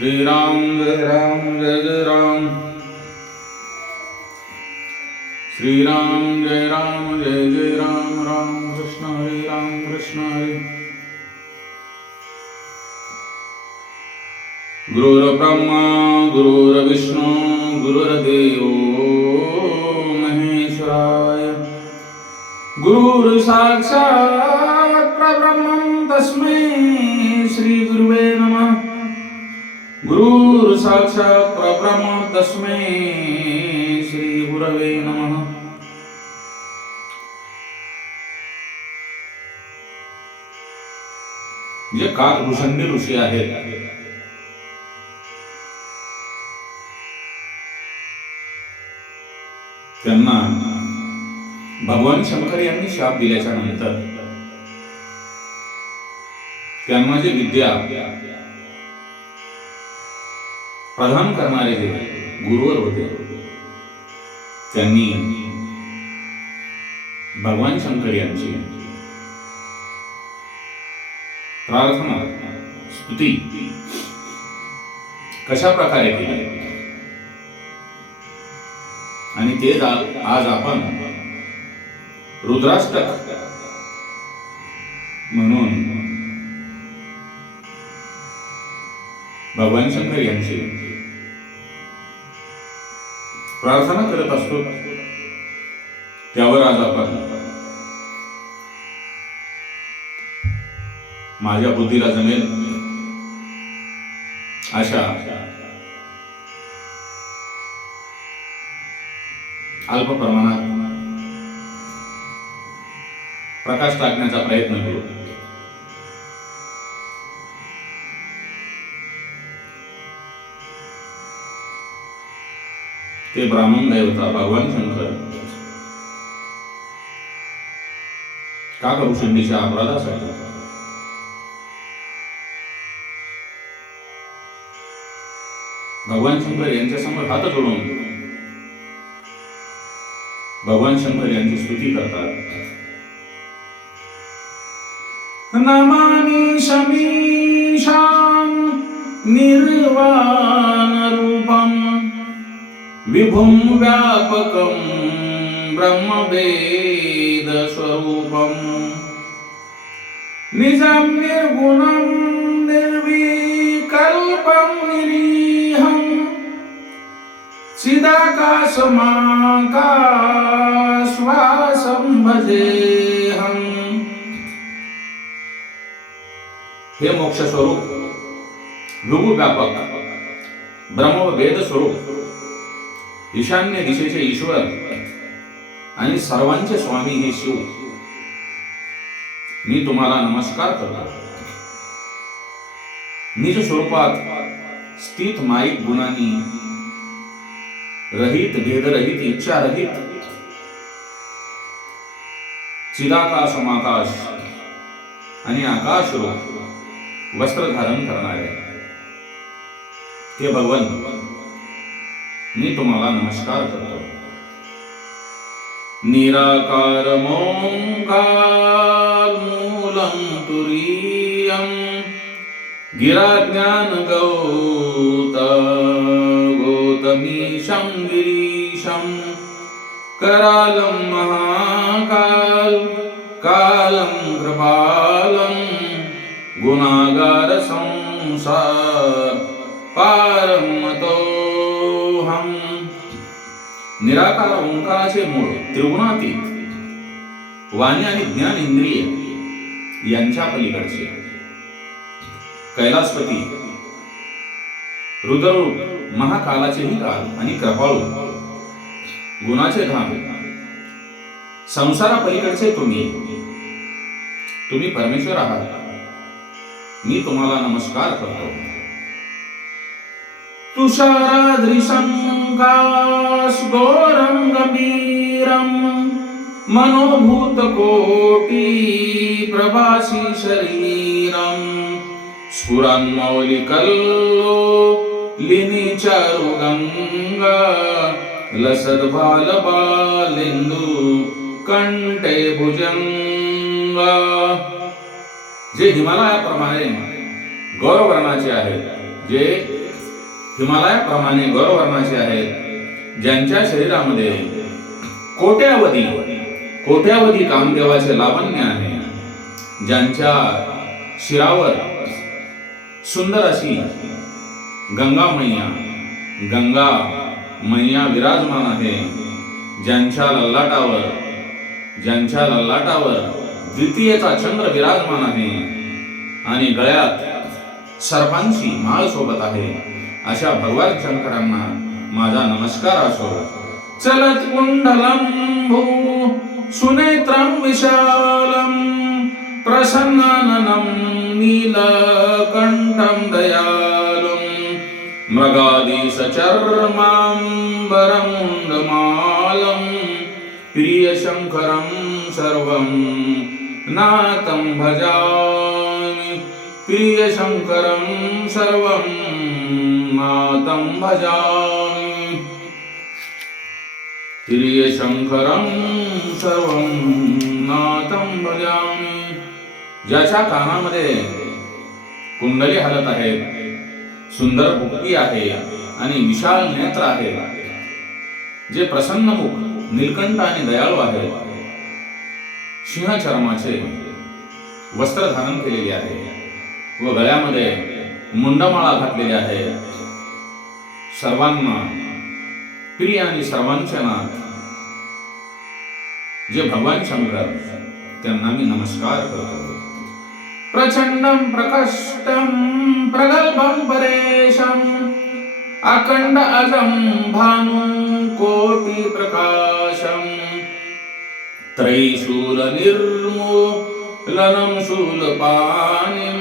श्रीराम जय राम जय जय राम। श्रीराम जय राम जय जय राम राम कृष्ण हरे राम कृष्ण हरे। गुरुर्ब्रह्मा गुरुर्विष्णू गुरुर्देव महेश्वराय। गुरुर्साक्षात् परब्रह्मं तस्मै गुरु साक्षात परब्रह्म तस्मै श्री गुरवे नमः. जे काक ऋषंडी ऋषी आहेत त्यांना भगवान शंकर यांनी शाप दिल्याच्या नंतर त्यांना जे विद्या प्रधान करणारे हे गुरुवर होते. त्यांनी भगवान शंकर यांची प्रार्थना स्तुती कशा प्रकारे केली? आणि ते आज आपण रुद्राष्टक म्हणून भगवान शंकर यांची प्रार्थना करत असतो त्यावर आज आपण माझ्या बुद्धीला जमेल अशा अल्प प्रमाणात प्रकाश टाकण्याचा प्रयत्न करू. ते ब्राह्मण देवता भगवान शंकर. का गौ संधीच्या अपराधासाठी? भगवान शंकर यांच्या समोर हात जोडून भगवान शंकर यांची स्तुती करतात. नमामि शमीशां निर्वाण विभुं व्यापकं ब्रह्मवेदस्वरूपम् निजं निर्गुणं निर्विकल्पं निरीहम् चिदाकाशमाकाश्वासं भजेऽहम् हे मोक्षस्वरूप स्वरूप भृगु व्यापक ब्रह्म स्वरूप ईशान्य दिशेचे ईश्वर आणि सर्वांचे स्वामी हे शिव. मी तुम्हाला नमस्कार करतो. निज स्वरूपात स्थित माईक गुणांनी रहित भेदरहित इच्छा रहित चिदाकाश समाकाश आणि आकाश रूप वस्त्र धारण करणारे. हे भगवन मी तुम्हाला नमस्कार करतो. निराकार मूलं तुरीयं गिराज्ञान गौत गौतमीशं गिरीशं करालं महाकाल कालं कृपालं गुणागार संसार पारमतोहम निराकार ओंकाराचे मूळ त्रिगुणातीत. वाणी आणि ज्ञान इंद्रिय यांच्या पलीकडचे. कैलासपती रुद्ररूप महाकालाचेही काल आणि कृपाळू. गुणाचे धाम संसारा पलीकडचे तुम्ही. तुम्ही परमेश्वर आहात. मी तुम्हाला नमस्कार करतो. तुषाराद्रिशङ्काश घोरं गंभीरं मनोभूत शरीरं स्फुरन्मौलिकल्लो लिनि लसद्बालबालिन्दु लसद्बालबालेन्दु कंठे जे हिमालयाप्रमाणे गौरवर्णाचे आहेत जे हिमालयाप्रमाणे गौरवर्णाचे आहेत ज्यांच्या शरीरामध्ये कोट्यावधी कोट्यावधी कामदेवाचे लावण्य आहे ज्यांच्या शिरावर सुंदर अशी गंगा मैया गंगा मैया विराजमान आहे ज्यांच्या लल्लाटावर ज्यांच्या लल्लाटावर द्वितीयचा चंद्र विराजमान आहे आणि गळ्यात सर्वांची माळ सोबत आहे. अशा भगवान शंकरांना माझा नमस्कार असो. चलत कुंडलम भू सुनेत्रम विशालम प्रसन्नाननं नीलकण्ठं दयालुं मृगादीशचर्माम्बरमुण्डमालं प्रियशङ्करं सर्वं नातं भजामि प्रियशङ्करं सर्वं मातं भजामि। प्रियशङ्करं सर्वं नातं भजामि। ज्याच्या कानामध्ये कुंडली हलत आहेत सुंदर मुक्ती आहे आणि विशाल नेत्र आहे जे प्रसन्नमुख नीलकंठ आणि दयाळू आहे। सिंहचर्माचे वस्त्र धारण केलेले आहे व गळ्यामध्ये मुंडमाळा घातलेली आहे. सर्वांना प्रिय आणि सर्वांचे नाथ जे भगवान शंकर त्यांना मी नमस्कार करतो. प्रचंडम प्रकष्टम प्रगल्भम परेशम अखंड अजम भानु कोटि प्रकाशम् त्रैशूलनिर्मूलनं शूलपाणिं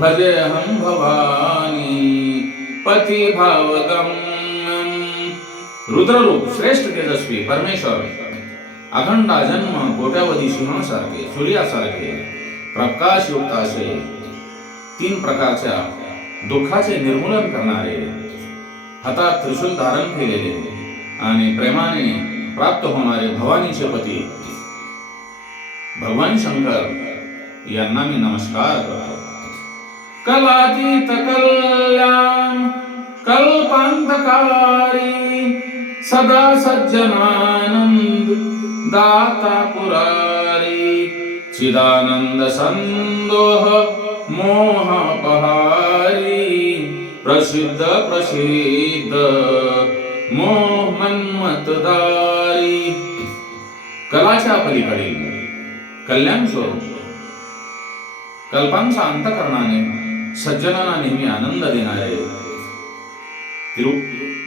भजेऽहं भवानी पतिभावगम्यम्। रुद्ररूप श्रेष्ठ तेजस्वी परमेश्वर। अखंड जन्म कोट्यावधी सिंहासारखे सूर्यासारखे प्रकाशयुक्त असे तीन प्रकारच्या दुःखाचे निर्मूलन करणारे हातात त्रिशूल धारण केलेले आणि प्रेमाने प्राप्त होणारे भवानीचे पती। भगवान शंकर यांना मी नमस्कार करतो। कलातीत कल्याण कल्पांतकारी सदा सज्जनानंद दाता पुरारी चिदानंद संदोह मोहपहारी प्रसिद्ध प्रसिद्ध मोह मन्मतदारी कलाच्या पलीकडील कल्याण स्वरूप कल्पांचा अंतकरणाने करणाने सज्जनांना नेहमी आनंद देणारे त्रिपु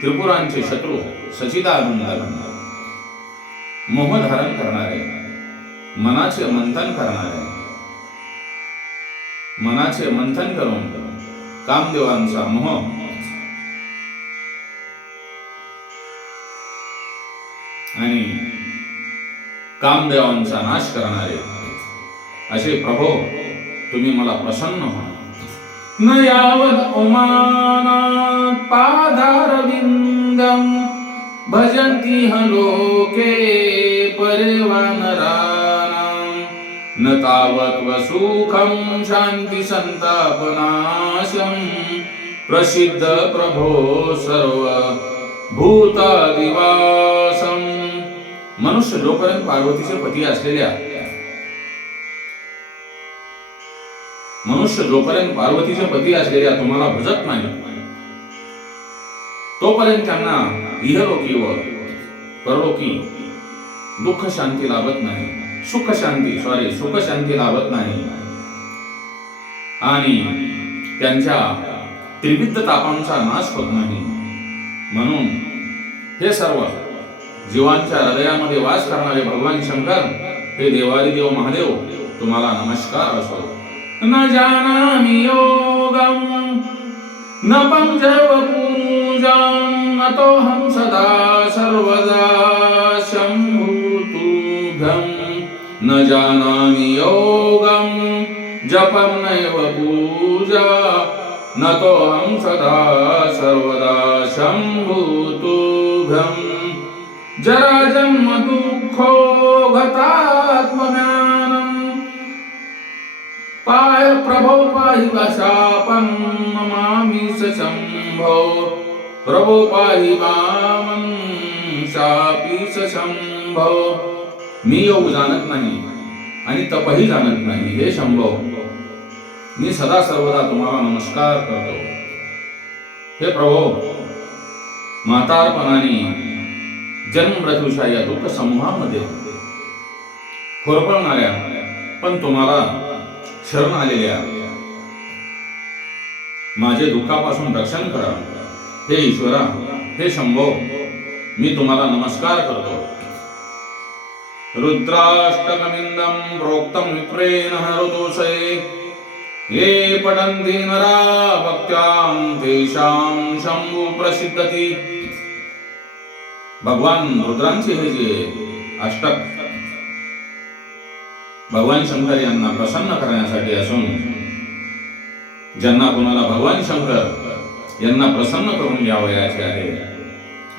त्रिपुरांचे शत्रू सचिदानंद मोह धारण करणारे मनाचे मंथन करणारे मनाचे मंथन करून कामदेवांचा मोह आणि कामदेवांचा नाश करणारे असे प्रभो तुम्ही मला प्रसन्न व्हा न यावद् उमानात्पादारविन्दम् भजन्ति ह लोके परिवानराणाम् न तावत् वसुखं शान्ति प्रसिद्ध प्रभो सर्व भूतादिवासम। मनुष्य जोपर्यंत पार्वतीचे पती असलेल्या मनुष्य जोपर्यंत पार्वतीचे पती असलेल्या तुम्हाला भजत नाही तोपर्यंत त्यांना इहलोकी व परलोकी दुःख शांती लाभत नाही सुख शांती सॉरी सुख शांती लाभत नाही. आणि त्यांच्या त्रिविध तापांचा नाश होत नाही. म्हणून हे सर्व जीवांच्या हृदयामध्ये वास करणारे भगवान शंकर हे देवादिदेव महादेव तुम्हाला नमस्कार असो. न जानामि योगं न पञ्चव अतोऽहं सदा सर्वदा शम्भुतुभ्यं न जानामि योगं जपं नैव पूजा। न तोऽहं सदा सर्वदा शम्भुतुभ्यं जराजन्म दुःखो गतात्मज्ञानम्। पाय प्रभो पाहि वशापं नमामि स शंभो। प्रभो पाहि मामं शापीच शंभो। मी योग जाणत नाही आणि तपही जाणत नाही हे शंभो। मी सदा सर्वदा तुम्हाला नमस्कार करतो। हे प्रभो म्हातारपणाने जन्म मृत्यूच्या या दुःख समूहामध्ये खोरपळणाऱ्या पण तुम्हाला शरण आलेल्या माझे दुःखापासून रक्षण करा. हे ईश्वरा हे शंभो मी तुम्हाला नमस्कार करतो. रुद्राष्टकमिंदम प्रोक्तम विप्रेण ऋतुषे ये पठन्ति नरा भक्त्यां तेषां शंभू प्रसिद्धती। भगवान रुद्रांचे हे जे अष्टक भगवान शंकर यांना प्रसन्न करण्यासाठी असून ज्यांना कुणाला भगवान शंकर यांना प्रसन्न करून घ्यावयाचे आहे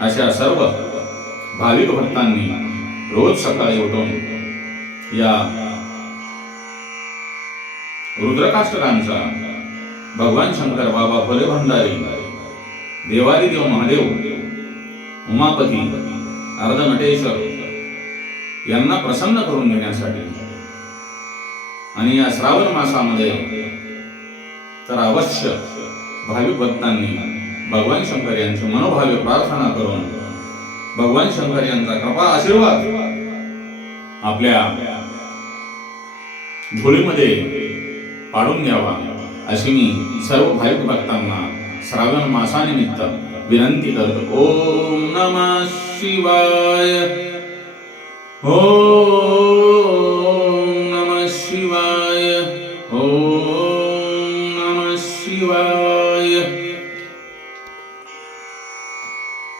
अशा सर्व भाविक भक्तांनी रोज सकाळी उठून या रुद्रकाष्टकांचा भगवान शंकर बाबा फुले भंडारी देवारी देव महादेव उमापती अर्धनटेश्वर यांना प्रसन्न करून घेण्यासाठी आणि या श्रावण मासामध्ये तर अवश्य भाविक भक्तांनी भगवान शंकर यांची मनोभावे प्रार्थना करून भगवान शंकर यांचा कृपा आशीर्वाद आपल्या झोळीमध्ये पाडून घ्यावा अशी मी सर्व भाविक भक्तांना श्रावण मासानिमित्त विनंती करतो. ओम नमः शिवाय. ओम